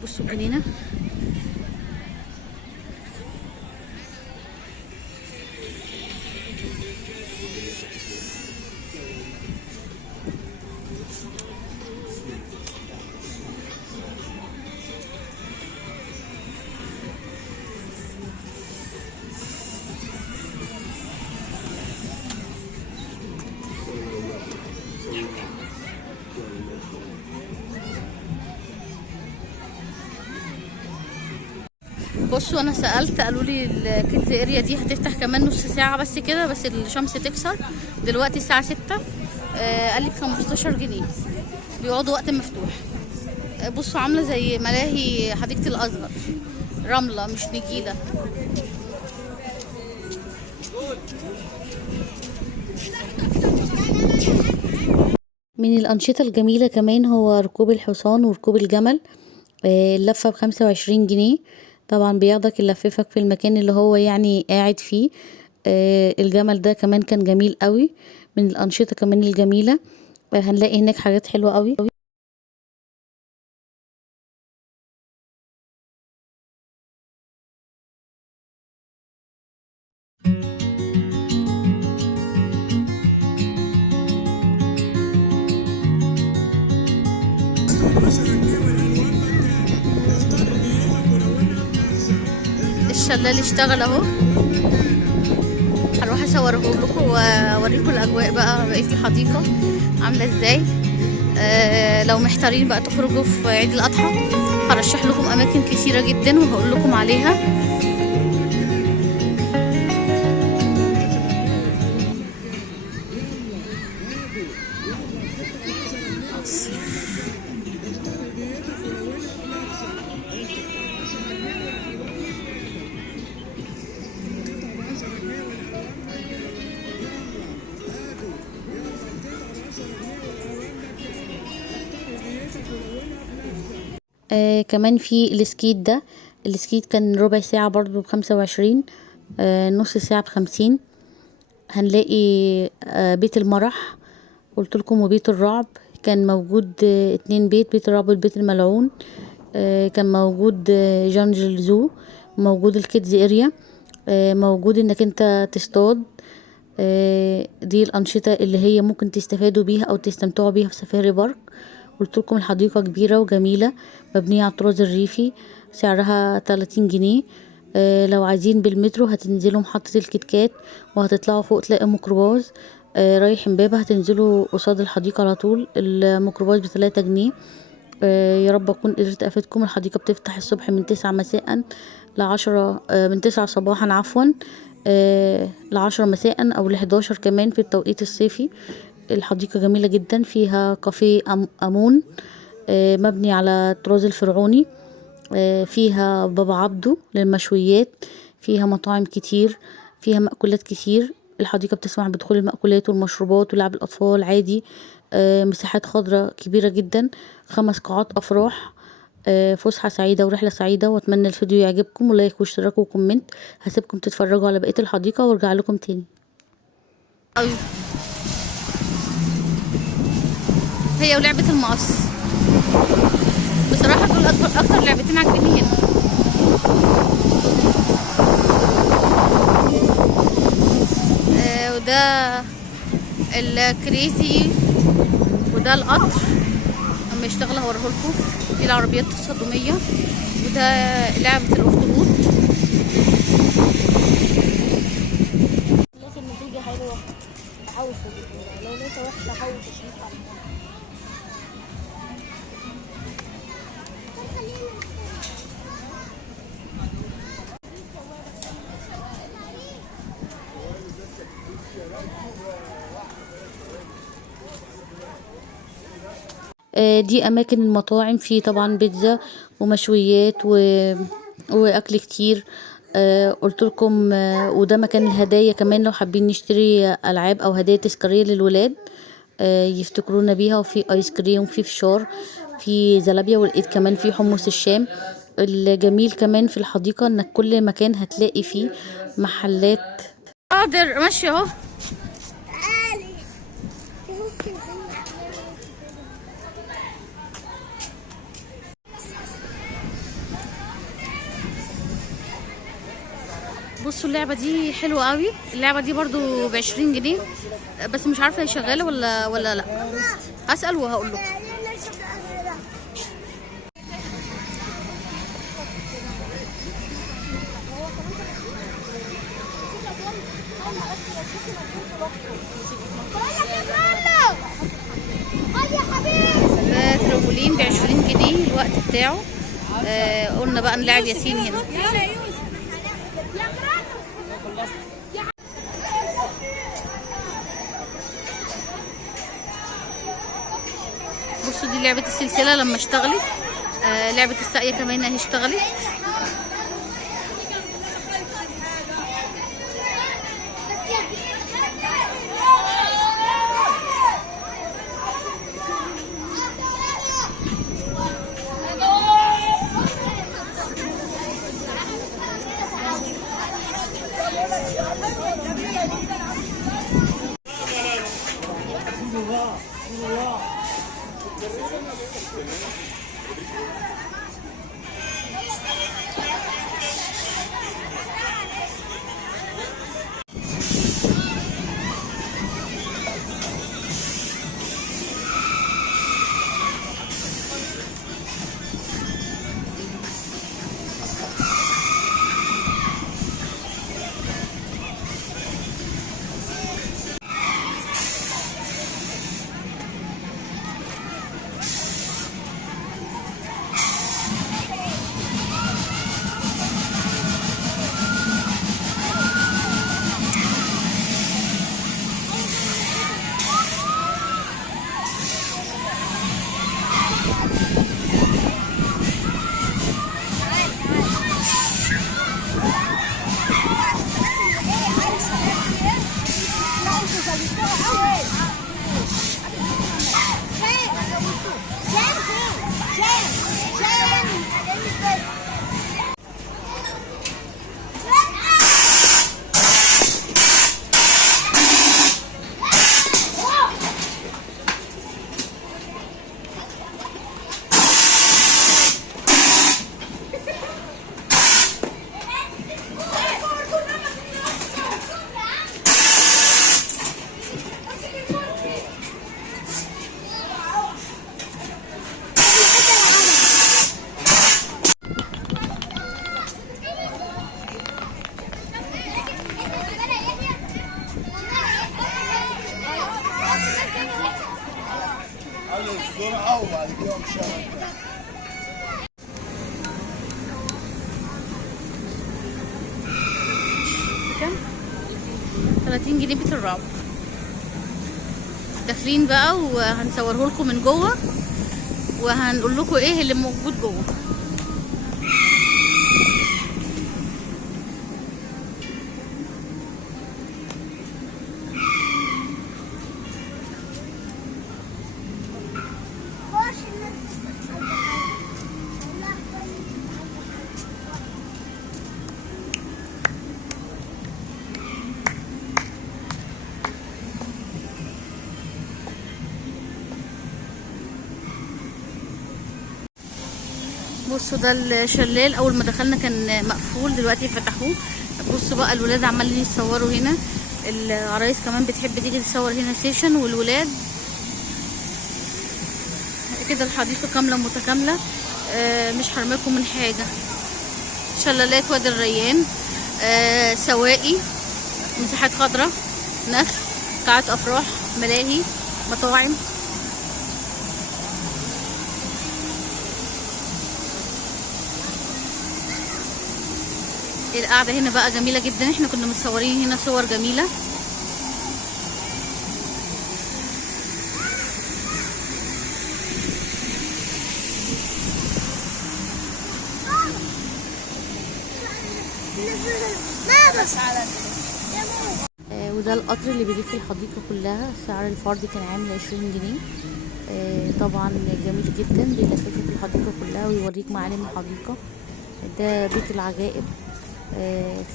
بصوا الجنينه. بصوا انا سالت، قالوا لي الكيدز اريا دي هتفتح كمان نص ساعه بس كده، بس الشمس تكسر. دلوقتي الساعه 6. قال لي 15 جنيه بيقعدوا وقت مفتوح. بصوا عامله زي ملاهي حديقه الازهر، رمله مش نجيله. من الأنشطة الجميلة كمان هو ركوب الحصان وركوب الجمل. اللفة ب25 جنيه. طبعا بياخدك يلففك في المكان اللي هو يعني قاعد فيه. الجمل ده كمان كان جميل قوي، من الأنشطة كمان الجميلة. هنلاقي هناك حاجات حلوة قوي. الشلال اشتغل اهو. هروح اصوره لكم واوريكم الاجواء بقى، بقيه الحديقه عامله ازاي. لو محتارين بقى تخرجوا في عيد الاضحى، هرشح لكم اماكن كثيره جدا وهقول لكم عليها. كمان في السكيت ده. السكيت كان ربع ساعة برضو ب25. نص ساعة ب50. هنلاقي بيت المرح قلت لكم، وبيت الرعب. كان موجود 2 بيت الرعب والبيت الملعون. كان موجود جانجل زو، موجود الكيدز اريا، موجود انك انت تصطاد. دي الأنشطة اللي هي ممكن تستفادوا بيها أو تستمتعوا بيها في سفاري بارك. قلت لكم الحديقة كبيرة وجميلة، مبنية على الطراز الريفي، سعرها 30 جنيه. لو عايزين بالمترو هتنزلوا محطة الكتكات وهتطلعوا فوق تلاقي ميكروباص رايح امبابة، هتنزلوا قصاد الحديقة على طول. الميكروباص ب3 جنيه. يا رب اكون قدرت افيدكم. الحديقة بتفتح الصبح من 9 مساء ل10، من 9 صباحا عفوا، ل10 مساء او ل11 كمان في التوقيت الصيفي. الحديقة جميلة جدا، فيها كافيه امون مبني على الطراز الفرعوني، فيها بابا عبده للمشويات، فيها مطاعم كتير، فيها مأكولات كتير. الحديقة بتسمح بدخول المأكولات والمشروبات ولعب الأطفال عادي. مساحات خضراء كبيرة جدا، 5 قاعات أفراح. فسحة سعيدة ورحلة سعيدة، وأتمنى الفيديو يعجبكم، ولايك واشتراك وكومنت. هسيبكم تتفرجوا على بقية الحديقة وارجع لكم تاني. أيوة. هي ولعبة المقص بصراحة دول أكتر لعبتين عاجبيني هنا. وده الكريزي، وده القطر اما يشتغل هوريهولكم. دي العربيات التصادمية، وده لعبة الأخطبوط. لكن النتيجة حلوة، حوش لو لقيت وحشة حوش مش عارفة. دي اماكن المطاعم، في طبعا بيتزا ومشويات واكل كتير. قلت لكم. وده مكان الهدايا كمان، لو حابين نشتري العاب او هدايا تذكاريه للولاد يفتكرونا بيها. وفي ايس كريم، وفي فشار، في زلابيا، والايد كمان في حمص الشام. الجميل كمان في الحديقه انك كل مكان هتلاقي فيه محلات. حاضر ماشي اهو. تعالي. بصوا اللعبة دي حلوة قوي. اللعبة دي برضو ب20 جنيه، بس مش عارفة هي شغالة ولا لا. هسأل وهقول لكم. ده ترامبولين ب20 جنيه الوقت بتاعه. قلنا بقى نلعب ياسين هنا. بصوا دي لعبة السلسلة لما اشتغلت. لعبة الساقية كمان اهي اشتغلت. بسرعه وبعد كده نشتغل. كام؟ 30 جنيه بيت الرعب. داخلين بقى وهنصوره لكم من جوه وهنقول لكم ايه اللي موجود جوه. بصوا ده الشلال، اول ما دخلنا كان مقفول، دلوقتي فتحوه. بصوا بقى الولاد عمالين يتصوروا هنا، العرايس كمان بتحب تيجي تصور هنا سيشن، والولاد كده. الحديقه كامله متكامله، مش حرماكم من حاجه. شلالات وادي الريان، سواقي، مساحات خضراء، نخل، قاعات افراح، ملاهي، مطاعم. القعدة هنا بقى جميلة جدا، احنا كنا متصورين هنا صور جميلة. وده القطر اللي بيلف في الحديقة كلها، سعر الفرد كان عامل 20 جنيه. طبعا جميل جدا، بيلففك في الحديقة كلها ويوريك معالم الحديقة. ده بيت العجائب،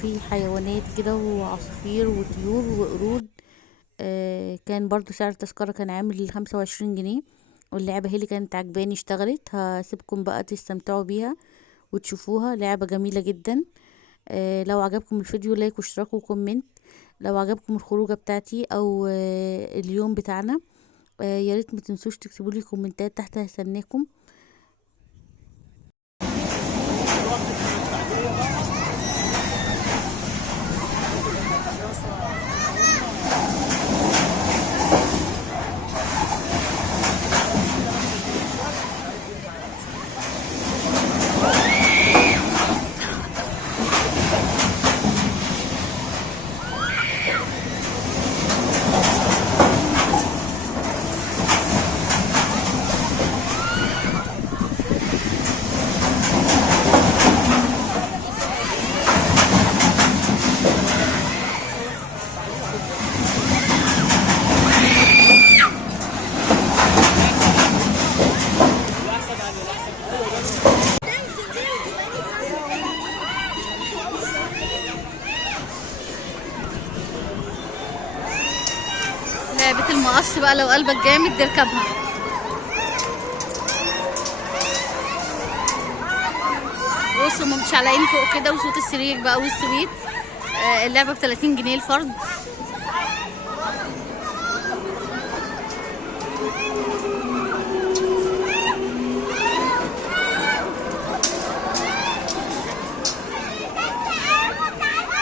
في حيوانات كده وعصافير وطيور وقرود. كان برضو سعر التذكرة كان عامل 25 جنيه. واللعبة هي اللي كانت عجباني اشتغلت، هسيبكم بقى تستمتعوا بيها وتشوفوها. لعبة جميلة جدا. لو عجبكم الفيديو لايك واشتراك وكومنت. لو عجبكم الخروجة بتاعتي او اليوم بتاعنا، يا ريت ما تنسوش تكتبوا لي كومنتات تحت، هستناكم. لعبة المقص بقى، لو قلبك جامد تركبها. بصوا هما مش علاقين فوق كده، وصوت السرير بقى والسويت. اللعبة ب30 جنيه الفرد.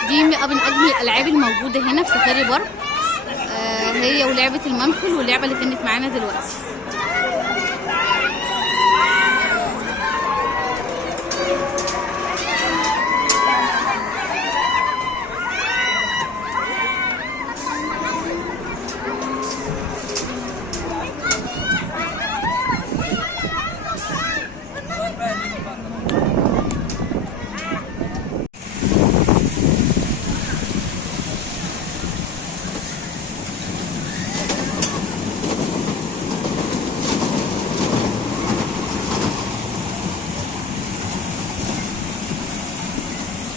دي من اجمل الالعاب الموجودة هنا في سفاري بارك. هي ولعبة المنخل واللعبة اللي كانت معانا دلوقتي.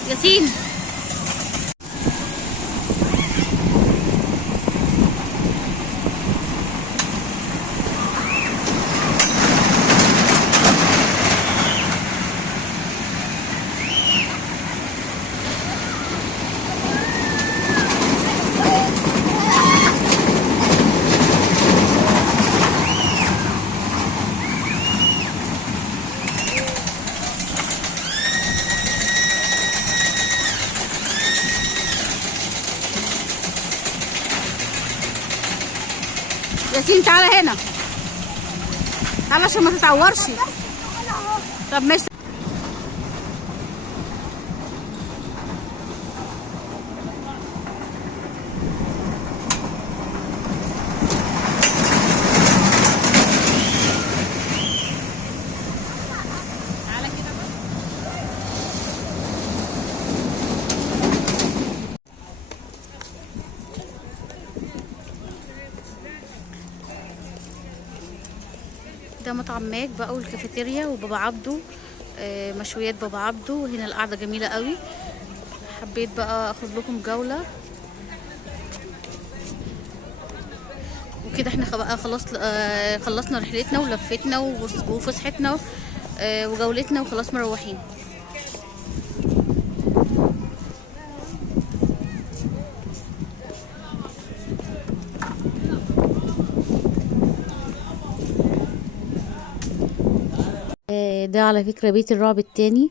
ياسين ياسين تعالى هنا. تعالى عشان ما تتعورش. طب ماشي. ده مطعم ماك بقى والكافيتيريا وبابا عبده، مشويات بابا عبده. هنا القعده جميله قوي، حبيت بقى اخد لكم جوله. وكده احنا بقى خلاص خلصنا رحلتنا ولفتنا وفسحتنا وجولتنا وخلاص مروحين. ده على فكرة بيت الرعب التاني.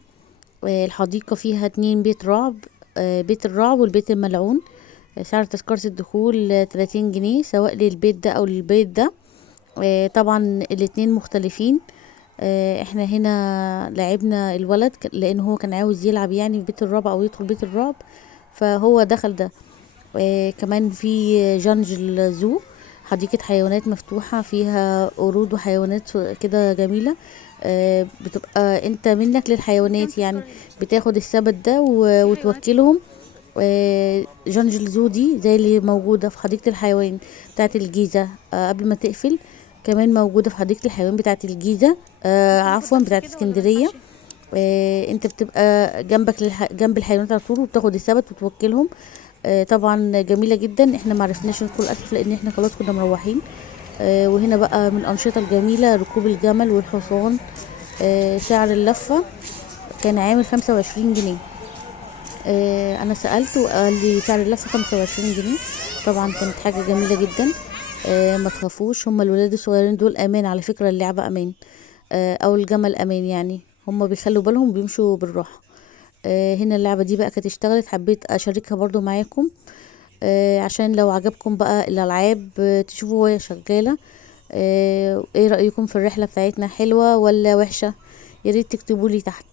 الحديقة فيها 2 بيت رعب، بيت الرعب والبيت الملعون. سعر تذكرة الدخول 30 جنيه سواء للبيت ده او للبيت ده. طبعا الاتنين مختلفين. احنا هنا لعبنا الولد لان هو كان عاوز يلعب يعني في بيت الرعب او يدخل بيت الرعب، فهو دخل ده. كمان في جنجل زو، حديقة حيوانات مفتوحة فيها قرود وحيوانات كده جميلة. بتبقى انت منك للحيوانات، يعني بتاخد السبت ده وتوكلهم. جنجل زو دي زي اللي موجودة في حديقة الحيوان بتاعت الجيزة قبل ما تقفل. كمان موجودة في حديقة الحيوان بتاعت الجيزة، عفوا بتاعت اسكندرية. انت بتبقى جنب الحيوانات على طول وبتاخد السبت وتوكلهم. طبعا جميلة جدا. احنا معرفناش ندخل للأسف لان احنا خلاص كنا مروحين. وهنا بقى من الأنشطة الجميلة ركوب الجمل والحصان. سعر اللفة كان عامل 25 جنيه. انا سألت وقال لي سعر اللفة 25 جنيه. طبعا كانت حاجة جميلة جدا. ما تخافوش، هم الولاد الصغيرين دول امان على فكرة، اللعبة امان. او الجمل امان، يعني هم بيخلوا بالهم بيمشوا بالراحة. هنا اللعبة دي بقى كانت اشتغلت، حبيت اشاركها برضو معاكم عشان لو عجبكم بقى الالعاب تشوفوا وهي شغالة. ايه رأيكم في الرحلة بتاعتنا، حلوة ولا وحشة؟ ياريت تكتبولي تحت.